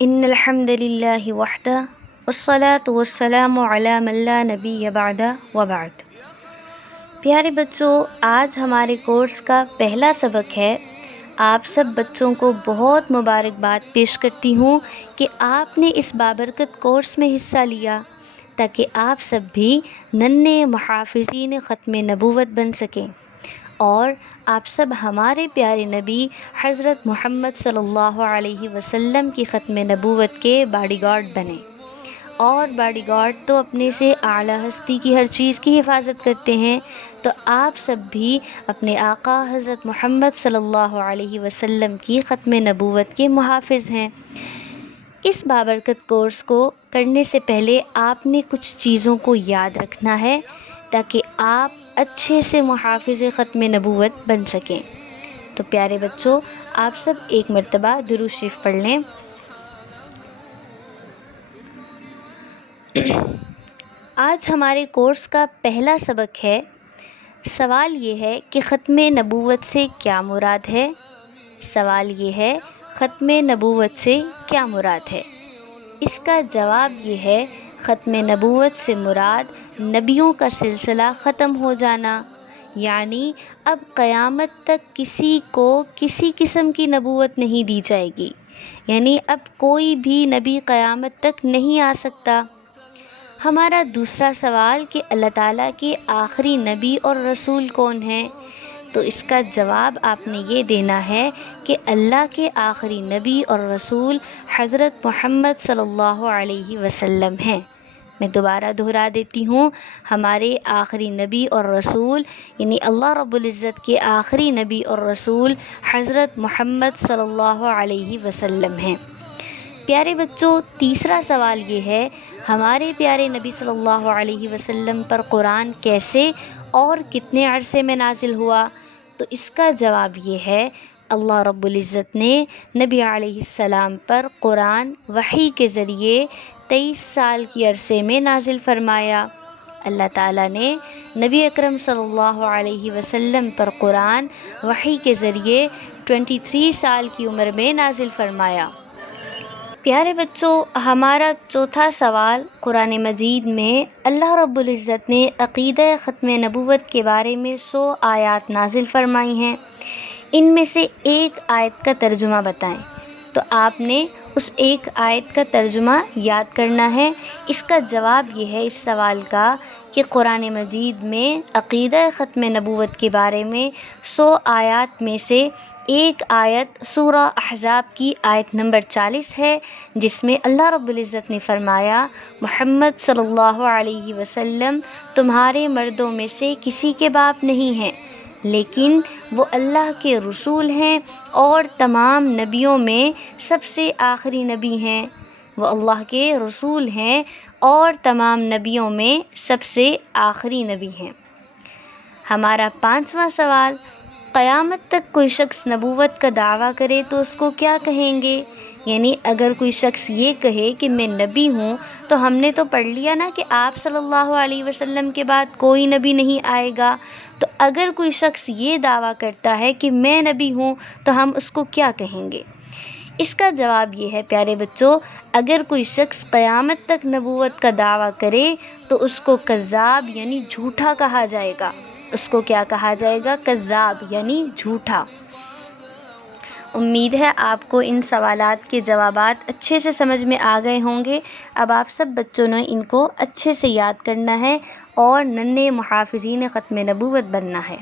ان الحمد للہ وحدہ والصلاة والسلام علی من لا نبی بعد وبعد۔ پیارے بچوں، آج ہمارے کورس کا پہلا سبق ہے۔ آپ سب بچوں کو بہت مبارکباد پیش کرتی ہوں کہ آپ نے اس بابرکت کورس میں حصہ لیا تاکہ آپ سب بھی ننھے محافظین ختم نبوت بن سکیں اور آپ سب ہمارے پیارے نبی حضرت محمد صلی اللہ علیہ وسلم کی ختم نبوت کے باڈی گارڈ بنیں۔ اور باڈی گارڈ تو اپنے سے اعلیٰ ہستی کی ہر چیز کی حفاظت کرتے ہیں، تو آپ سب بھی اپنے آقا حضرت محمد صلی اللہ علیہ وسلم کی ختم نبوت کے محافظ ہیں۔ اس بابرکت کورس کو کرنے سے پہلے آپ نے کچھ چیزوں کو یاد رکھنا ہے تاکہ آپ اچھے سے محافظ ختم نبوت بن سکیں۔ تو پیارے بچوں، آپ سب ایک مرتبہ درود شریف پڑھ لیں۔ آج ہمارے کورس کا پہلا سبق ہے۔ سوال یہ ہے کہ ختم نبوت سے کیا مراد ہے؟ سوال یہ ہے، ختم نبوت سے کیا مراد ہے؟ اس کا جواب یہ ہے، ختم نبوت سے مراد نبیوں کا سلسلہ ختم ہو جانا، یعنی اب قیامت تک کسی کو کسی قسم کی نبوت نہیں دی جائے گی، یعنی اب کوئی بھی نبی قیامت تک نہیں آ سکتا۔ ہمارا دوسرا سوال کہ اللہ تعالیٰ کے آخری نبی اور رسول کون ہیں؟ تو اس کا جواب آپ نے یہ دینا ہے کہ اللہ کے آخری نبی اور رسول حضرت محمد صلی اللہ علیہ وسلم ہیں۔ میں دوبارہ دہرا دیتی ہوں، ہمارے آخری نبی اور رسول یعنی اللہ رب العزت کے آخری نبی اور رسول حضرت محمد صلی اللہ علیہ وسلم ہیں۔ پیارے بچوں، تیسرا سوال یہ ہے، ہمارے پیارے نبی صلی اللہ علیہ وسلم پر قرآن کیسے اور کتنے عرصے میں نازل ہوا؟ تو اس کا جواب یہ ہے، اللہ رب العزت نے نبی علیہ السلام پر قرآن وحی کے ذریعے 23 سال کی عرصے میں نازل فرمایا۔ اللہ تعالیٰ نے نبی اکرم صلی اللہ علیہ وسلم پر قرآن وحی کے ذریعے 23 سال کی عمر میں نازل فرمایا۔ پیارے بچوں، ہمارا چوتھا سوال، قرآن مجید میں اللہ رب العزت نے عقیدہ ختم نبوت کے بارے میں 100 آیات نازل فرمائی ہیں، ان میں سے ایک آیت کا ترجمہ بتائیں۔ تو آپ نے اس ایک آیت کا ترجمہ یاد کرنا ہے۔ اس کا جواب یہ ہے اس سوال کا کہ قرآن مجید میں عقیدہ ختم نبوت کے بارے میں 100 آیات میں سے ایک آیت سورہ احزاب کی آیت نمبر 40 ہے، جس میں اللہ رب العزت نے فرمایا، محمد صلی اللہ علیہ وسلم تمہارے مردوں میں سے کسی کے باپ نہیں ہیں، لیکن وہ اللہ کے رسول ہیں اور تمام نبیوں میں سب سے آخری نبی ہیں۔ وہ اللہ کے رسول ہیں اور تمام نبیوں میں سب سے آخری نبی ہیں۔ ہمارا پانچواں سوال، قیامت تک کوئی شخص نبوت کا دعویٰ کرے تو اس کو کیا کہیں گے؟ یعنی اگر کوئی شخص یہ کہے کہ میں نبی ہوں، تو ہم نے تو پڑھ لیا نا کہ آپ صلی اللہ علیہ وسلم کے بعد کوئی نبی نہیں آئے گا، تو اگر کوئی شخص یہ دعویٰ کرتا ہے کہ میں نبی ہوں تو ہم اس کو کیا کہیں گے؟ اس کا جواب یہ ہے پیارے بچوں، اگر کوئی شخص قیامت تک نبوت کا دعویٰ کرے تو اس کو کذاب یعنی جھوٹا کہا جائے گا۔ اس کو کیا کہا جائے گا؟ کذاب یعنی جھوٹا۔ امید ہے آپ کو ان سوالات کے جوابات اچھے سے سمجھ میں آ گئے ہوں گے۔ اب آپ سب بچوں نے ان کو اچھے سے یاد کرنا ہے اور ننھے محافظین ختم نبوت بننا ہے۔